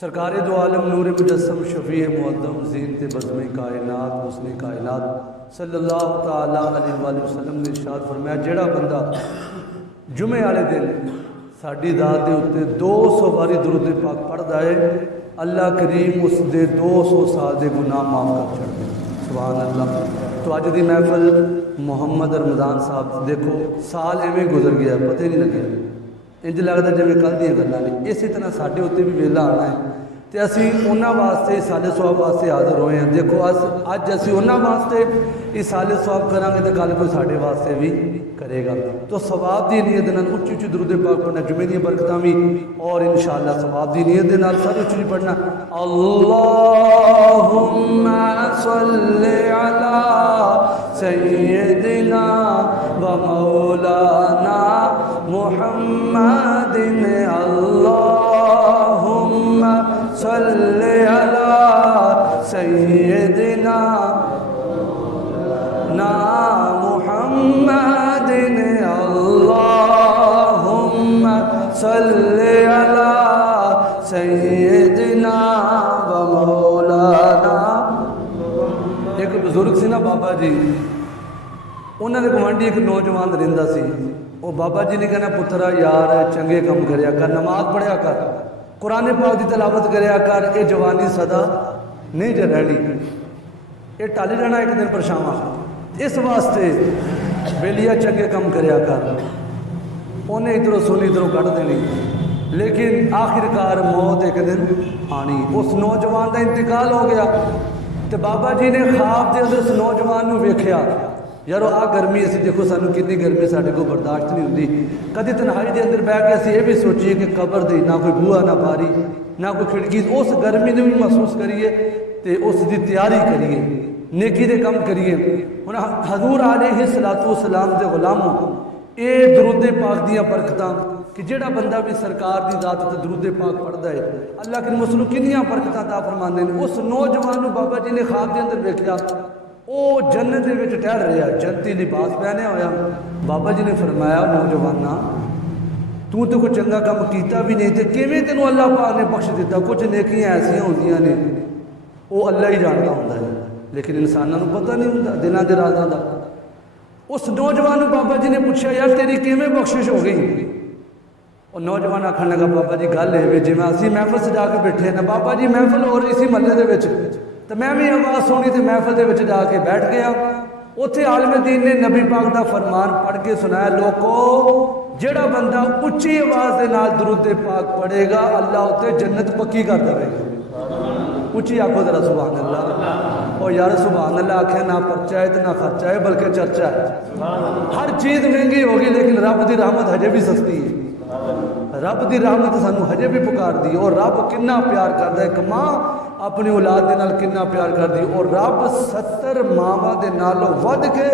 سرکار دو عالم نور مجسم شفیع معظم زینت بزم کائنات حسن کائنات صلی اللہ تعالی علیہ وآلہ وسلم نے ارشاد فرمایا جڑا بندہ جمعے والے دن ساڈی ذات دے اوتے 200 باری درود پاک پڑھدا ہے اللہ کریم اس دے 200 سال دے گناہ معاف کر چھڑدے سبحان اللہ۔ تو اج دی محفل محمد رمضان صاحب دیکھو سال ایویں گزر گیا پتہ نہیں لگیا، انج لگتا جی کل دیا گلاں نے، اسی طرح ساڈے اتنے بھی ویلا آنا ہے تو اسی انہاں واسطے سال ثواب واسطے حاضر ہوئے ہیں۔ دیکھو اج اسی انہاں واسطے یہ سال ثواب کریں گے تو کل کوئی ساڈے واسطے بھی کرے گا، تو ثواب دی نیت نال اچھی اچھی درود پاک پڑھنا، جمعے دی برکتاں بھی اور انشاءاللہ ثواب دی نیت دے نال سارے اچھی پڑھنا۔ اللہم صلی علی سیدنا و مولانا محمد، اللہم صلی علی سیدنا محمد، اللہم صلی علی سیدنا و مولانا۔ ایک بزرگ سی نا بابا جی، انہوں نے گوانڈی ایک نوجوان رہندا سی، وہ بابا جی نے کہنا پترا یار چنگے کم کریا کر، نماز پڑھیا کر، قرآن پاک دی تلاوت کریا کر، یہ جوانی صدا نہیں جے رہنی، یہ ٹل جانا ایک دن پرچھاواں، اس واسطے بیلیا چنگے کم کریا کر۔ انہیں ادھروں سنی ادھروں کٹ دینی، لیکن آخرکار موت ایک دن آنی۔ اس نوجوان کا انتقال ہو گیا تو بابا جی نے خواب دے اندر اس نوجوان نو ویکھیا، یارو آ گرمی اسی دیکھو سانو کتنی گرمی ساڈے کو برداشت نہیں ہوتی، کدی تنہائی دے اندر بیٹھ کے اسی یہ بھی سوچیے کہ قبر دی نہ کوئی بوہا نہ باری نہ کوئی کھڑکی، اس گرمی نے بھی محسوس کریے تے اس دی تیاری کریے، نیکی دے کم کریے۔ ہن حضور علیہ الصلوۃ والسلام دے غلاموں اے درود پاک دیاں برکتاں کہ جڑا بندہ بھی سرکار دی ذات تے درود پاک پڑھدا ہے اللہ کریم اس نوں کنیاں برکتاں عطا فرماندے نے۔ اس نوجوان نوں بابا جی نے خواب دے اندر ویکھیا، او جنت دے وچ ٹہل رہا، جنتی لباس پہنیا ہویا۔ بابا جی نے فرمایا نوجوانا تو کوئی چنگا کام کیتا بھی نہیں تے کیویں تینوں اللہ پاک نے بخش دیتا؟ کچھ نیکیاں ایسیاں ہوندیاں نے وہ اللہ ہی جانتا ہوندا ہے، لیکن انساناں نوں پتہ نہیں ہوندا دلاں دے رازاں دا۔ اس نوجوان نوں بابا جی نے پوچھا یار تیری کیویں بخشش ہو گئی؟ اور نوجوان آکھن لگا بابا جی گل ہے جی میں اسی محفل سجا کے بیٹھے نا بابا جی، محفل ہو رہی سی محلے دے وچ تو میں بھی آواز سنی تے محفل دے وچ جا کے بیٹھ گیا، اتھے عالم دین نے نبی پاک دا فرمان پڑھ کے سنایا، لوگو جڑا بندہ اچھی آواز دے نال درود پاک پڑھے گا اللہ اتنے جنت پکی کر دے گا۔ اچھی آکھو ذرا سبحان اللہ، اور یار سبحان اللہ آکھے نہ پرچہ ہے نہ خرچہ ہے بلکہ چرچا ہے۔ ہر چیز مہنگی ہوگی لیکن رب دی رحمت ہجے بھی سستی ہے، رب دی رحمت سانو ہجے بھی پکار دی، اور رب کنا پیار کردا ہے، ایک ماں اپنی اولاد دے نال کنا پیار کر دی، اور رب 70 ماواں دے نالوں ود کے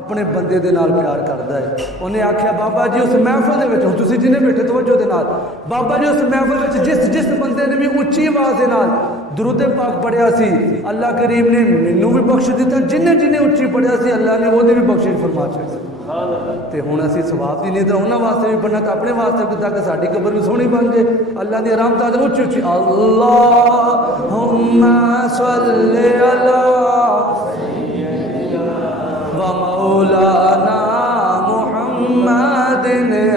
اپنے بندے دے نال پیار کردا ہے۔ انہیں آکھیا بابا جی اس محفل دے وچ تسی جنے بیٹھے توجہ دے نال، بابا جی اس محفل وچ جس بندے نے بھی اچھی آواز دے نال درود پاک پڑھیا سی اللہ کریم نے مینوں بھی بخش دیتا، جنے اچھی پڑھیا سی اللہ نے وہ بھی بخشش فرما چھڑی۔ تے ہن اسی ثواب دی نیت انہاں واسطے بھی پڑھنا تے اپنے واسطے بھی، تاکہ ساڈی قبر بھی سونی بن جائے، اللہ دی رحمتاں دے اچھی اچھی اللہم صلی علی و مولانا محمد،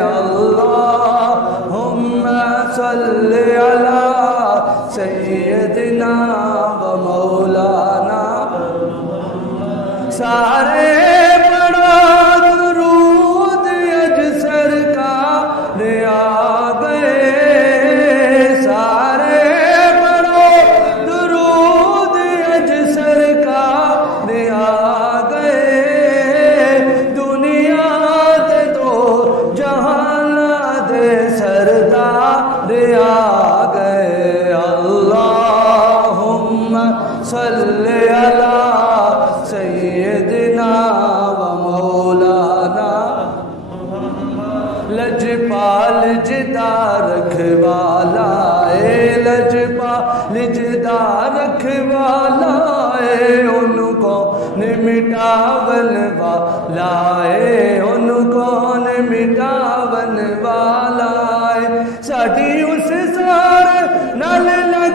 اللہم صلی علی سیدنا و مولانا۔ سارے پڑھو درود اج سرکار آ گئے، سارے پڑھو درود اج سرکار آ گئے، دنیا تے تو جہان دے سردار آ گئے، اللہم صلی علی سیدنا و مولانا۔ لجپال جدار رکھوالا اے، لجپال جدار رکھوالا اے، ان کو مٹاون والا اے، ان کو مٹاون والا اے، ساڈی اس سار نال لگ